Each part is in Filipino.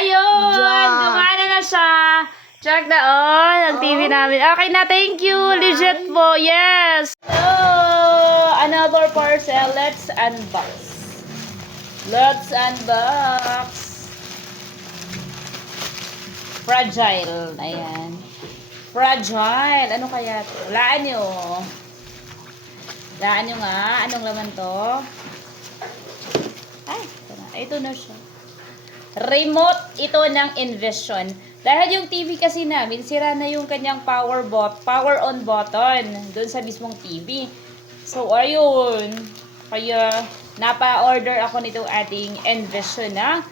Ayun! Gumana na siya. Check na ang TV namin. Okay na, thank you. Legit po, yes. So, another parcel. Let's unbox. Let's unbox. Fragile. Ayan. Fragile. Ano kaya ito? Laan nyo. Laan nyo nga. Anong laman to? Ay, ito na siya. Remote ito ng Envision. Dahil yung TV kasi namin, sira na yung kanyang power on button doon sa mismong TV. So, ayun. Kaya, napa-order ako nitong ating Envision na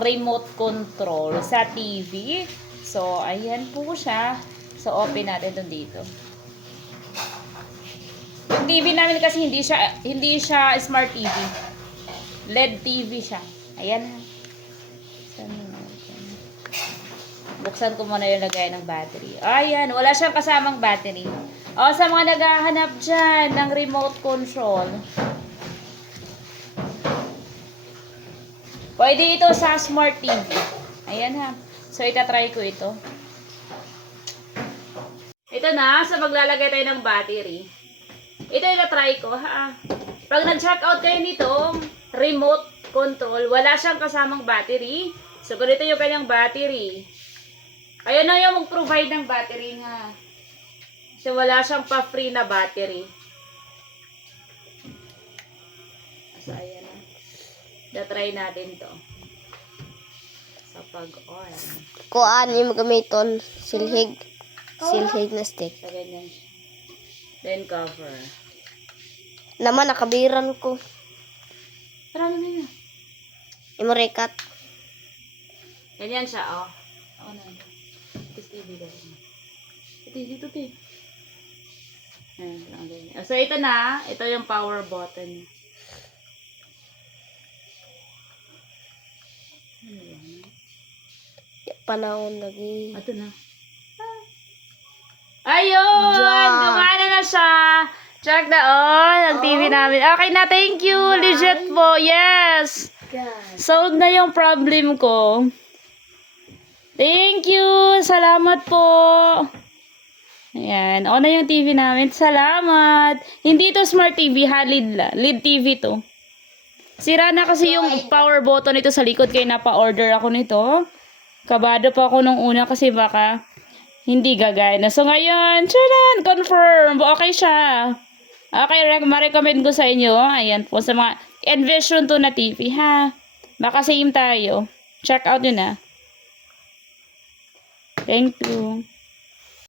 remote control sa TV. So, ayan po siya. So, open natin doon dito. Yung TV namin kasi hindi siya smart TV. LED TV siya. Ayan ha. Buksan ko muna yung lagay ng battery. Ayan, wala siyang kasamang battery. O, sa mga naghahanap dyan ng remote control, pwede ito sa smart TV. Ayan ha. So, itatry ko ito. Ito na, sa maglalagay tayo ng battery. Ito yung itatry ko ha. Pag nag-check out kayo nitong remote control, wala siyang kasamang battery. So, ganito yung kanyang battery. Ayan na yung mag-provide ng battery nga. So, wala siyang pa-free na battery. So, ayan na. Da-try natin to. Sa pag-on. Kuan yung gamiton. Silhig. Silhig na stick. So, ganyan siya. Then, cover. Naman, nakabiran ko. Parang na yun. Imurekat. Ganyan siya, oh. Ako na. Tapos TV ganyan. Dito, Ayan, so, ito na. Ito yung power button. Ano yan? Panahon lagi. Ito na. Ayun! Gumana na siya. Check na ang TV namin. Okay na, thank you. Legit po, yes. Solved na yung problem ko. Thank you. Salamat po. Ayan. On na yung TV namin. Salamat. Hindi to smart TV ha. LED TV to. Sira na kasi yung power button nito sa likod. Kaya napa-order ako nito. Kabado pa ako nung una kasi baka hindi gagana. So ngayon, tcharan! Confirm. Okay siya. Okay, ma-recommend ko sa inyo. Ayan po. Sa mga Envision to na TV ha. Baka same tayo. Check out yun ha. Thank you.